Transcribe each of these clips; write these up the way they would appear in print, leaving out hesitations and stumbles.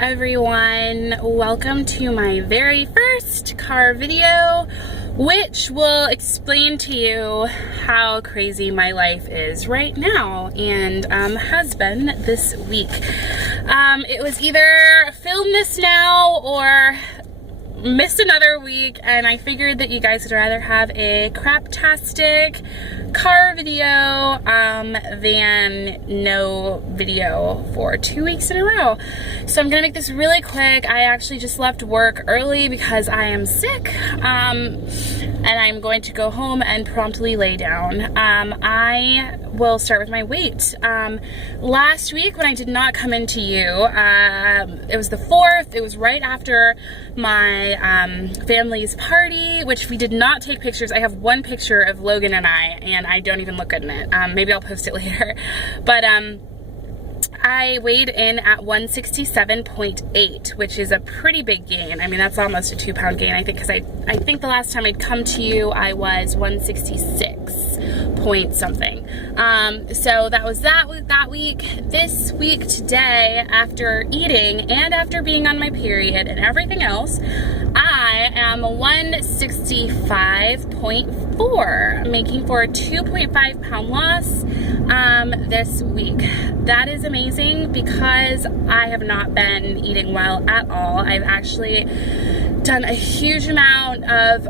everyone, welcome to my very first car video, which will explain to you how crazy my life is right now and has been this week. It was either film this now or miss another week, and I figured that you guys would rather have a craptastic car video than no video for 2 weeks in a row. So I'm gonna make this really quick. I actually just left work early because I am sick, and I'm going to go home and promptly lay down. I will start with my weight. Last week when I did not come into you, it was the 4th, it was right after my family's party, which we did not take pictures. I have one picture of Logan and I don't even look good in it. Maybe I'll post it later. But I weighed in at 167.8, which is a pretty big gain. I mean, that's almost a 2-pound gain, I think, because I think the last time I'd come to you, I was 166 point something. So that was that week. This week, today, after eating and after being on my period and everything else, I am 165.4, making for a 2.5 pound loss this week. That is amazing because I have not been eating well at all. I've actually done a huge amount of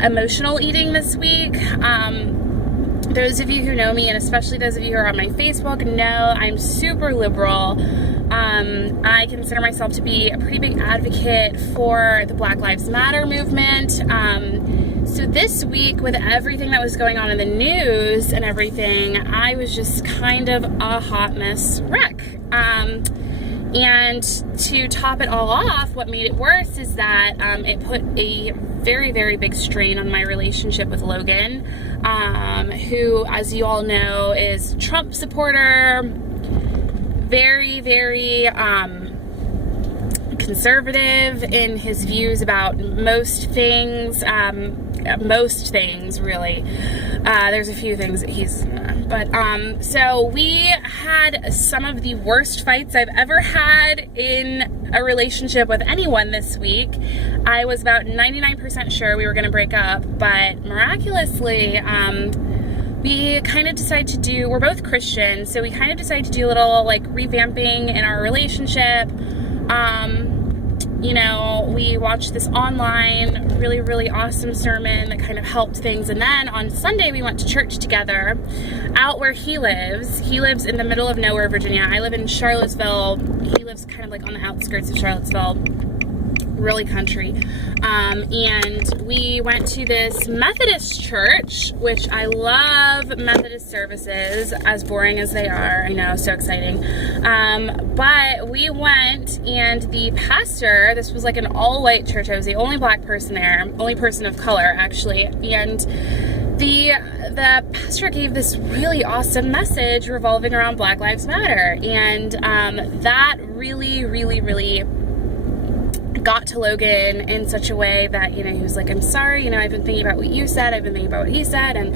emotional eating this week. Those of you who know me, and especially those of you who are on my Facebook, know I'm super liberal. I consider myself to be a pretty big advocate for the Black Lives Matter movement. So this week, with everything that was going on in the news and everything, I was just kind of a hot mess wreck. And to top it all off, what made it worse is that it put a very, very big strain on my relationship with Logan, who, as you all know, is a Trump supporter, very, very conservative in his views about most things really. There's a few things that he's so we had some of the worst fights I've ever had in a relationship with anyone this week. I was about 99% sure we were going to break up, but miraculously we kind of decided to do, we're both Christian, so we kind of decided to do a little like revamping in our relationship. You know, we watched this online really, really awesome sermon that kind of helped things. And then on Sunday, we went to church together out where he lives. He lives in the middle of nowhere, Virginia. I live in Charlottesville. He lives kind of like on the outskirts of Charlottesville, really country. And we went to this Methodist church, which I love Methodist services, as boring as they are. I know, so exciting. But we went, and the pastor, this was like an all-white church. I was the only black person there, only person of color, actually. And the pastor gave this really awesome message revolving around Black Lives Matter. And that really, really, really got to Logan in such a way that, you know, he was like, I'm sorry, you know, I've been thinking about what you said, I've been thinking about what he said, and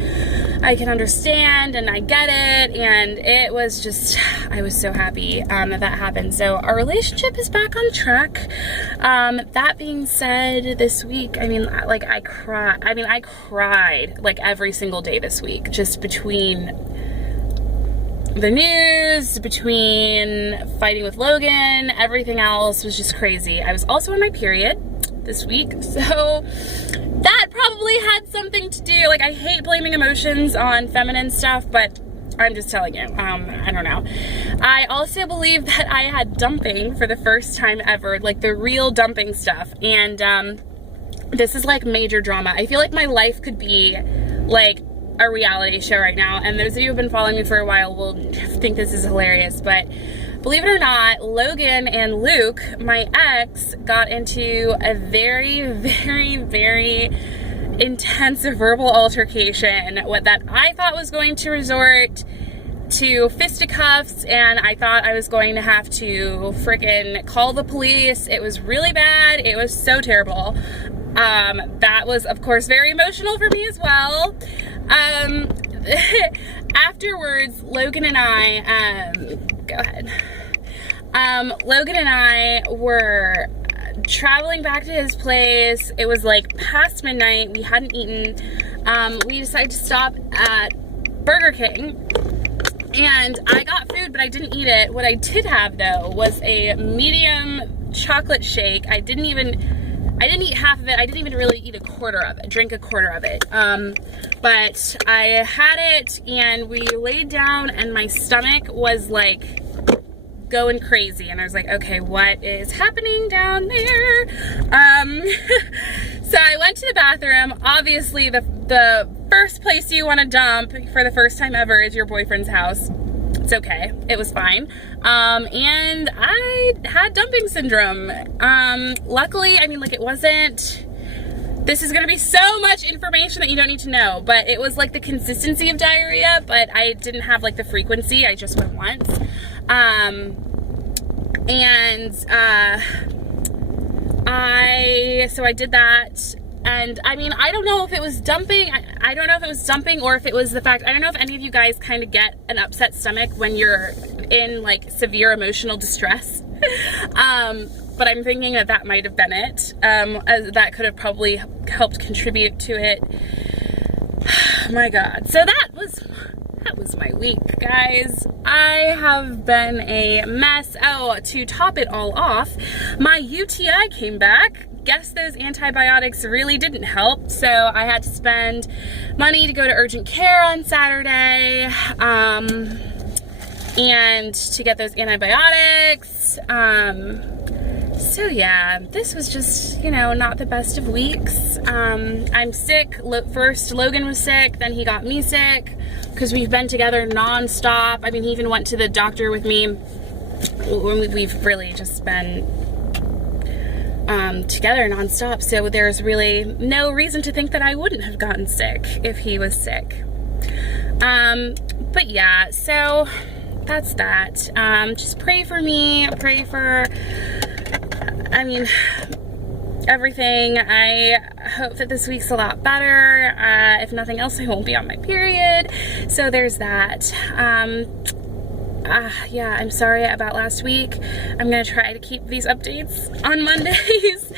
I can understand, and I get it, and it was just, I was so happy that happened. So our relationship is back on track. That being said, this week, I mean, like, I cried like every single day this week, just between the news, between fighting with Logan, everything else was just crazy. I was also on my period this week, so that probably had something to do. Like, I hate blaming emotions on feminine stuff, but I'm just telling you, I don't know. I also believe that I had dumping for the first time ever, like the real dumping stuff, and this is like major drama. I feel like my life could be like a reality show right now, and those of you who have been following me for a while will think this is hilarious, but believe it or not, Logan and Luke, my ex, got into a very, very, very intense verbal altercation that I thought was going to resort to fisticuffs, and I thought I was going to have to freaking call the police. It was really bad. It was so terrible. That was, of course, very emotional for me as well. Afterwards, Logan and I, go ahead. Logan and I were traveling back to his place. It was like past midnight. We hadn't eaten. We decided to stop at Burger King, and I got food, but I didn't eat it. What I did have though was a medium chocolate shake. I didn't eat half of it. I didn't even really eat a quarter of it, drink a quarter of it. But I had it, and we laid down, and my stomach was like going crazy, and I was like, okay, what is happening down there? So I went to the bathroom. Obviously, the first place you want to dump for the first time ever is your boyfriend's house. It's okay. It was fine. And I had dumping syndrome. Luckily, I mean, like, it wasn't, this is going to be so much information that you don't need to know, but it was like the consistency of diarrhea, but I didn't have like the frequency. I just went once. So I did that, and I mean, I don't know if it was dumping. I don't know if it was dumping or if it was the fact, I don't know if any of you guys kind of get an upset stomach when you're in like severe emotional distress. But I'm thinking that that might have been it. As that could have probably helped contribute to it. My God. So that was my week, guys. I have been a mess. Oh, to top it all off, my UTI came back. Guess those antibiotics really didn't help, so I had to spend money to go to urgent care on Saturday, and to get those antibiotics. So yeah, this was just, you know, not the best of weeks. I'm sick. First Logan was sick, then he got me sick, because we've been together non-stop. I mean, he even went to the doctor with me. We've really just been together non-stop, so there's really no reason to think that I wouldn't have gotten sick if he was sick. But yeah, so that's that. Just pray for me, pray for, I mean, everything. I hope that this week's a lot better. If nothing else, I won't be on my period, so there's that. Yeah, I'm sorry about last week. I'm gonna try to keep these updates on Mondays.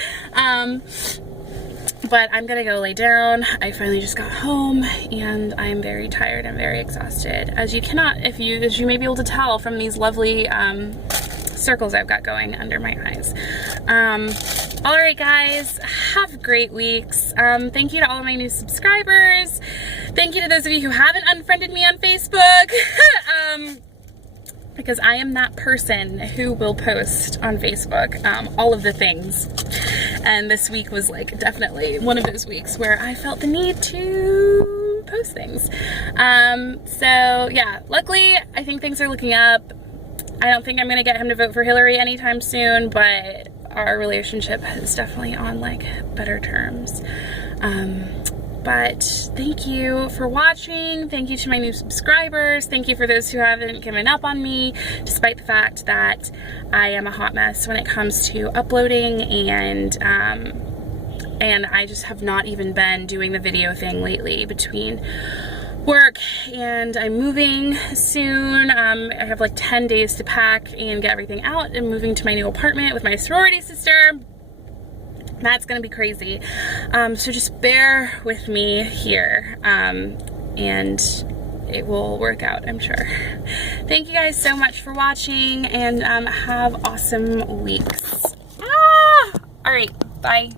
But I'm gonna go lay down. I finally just got home, and I'm very tired and very exhausted, as you may be able to tell from these lovely circles I've got going under my eyes. All right, guys, have great weeks. Thank you to all of my new subscribers. Thank you to those of you who haven't unfriended me on Facebook. Because I am that person who will post on Facebook all of the things. And this week was like definitely one of those weeks where I felt the need to post things. So yeah, luckily I think things are looking up. I don't think I'm gonna get him to vote for Hillary anytime soon, but our relationship is definitely on like better terms. But thank you for watching. Thank you to my new subscribers. Thank you for those who haven't given up on me, despite the fact that I am a hot mess when it comes to uploading, and I just have not even been doing the video thing lately between work and I'm moving soon. I have like 10 days to pack and get everything out and moving to my new apartment with my sorority sister. That's gonna be crazy. So just bear with me here, and it will work out, I'm sure. Thank you guys so much for watching, and have awesome weeks. All right, bye.